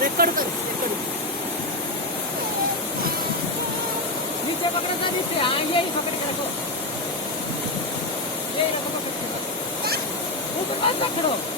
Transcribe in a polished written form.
record कर नीचे पकड़ा था नीचे हाँ यही पकड़ के रखो ये रखो ऊपर बात पकड़ो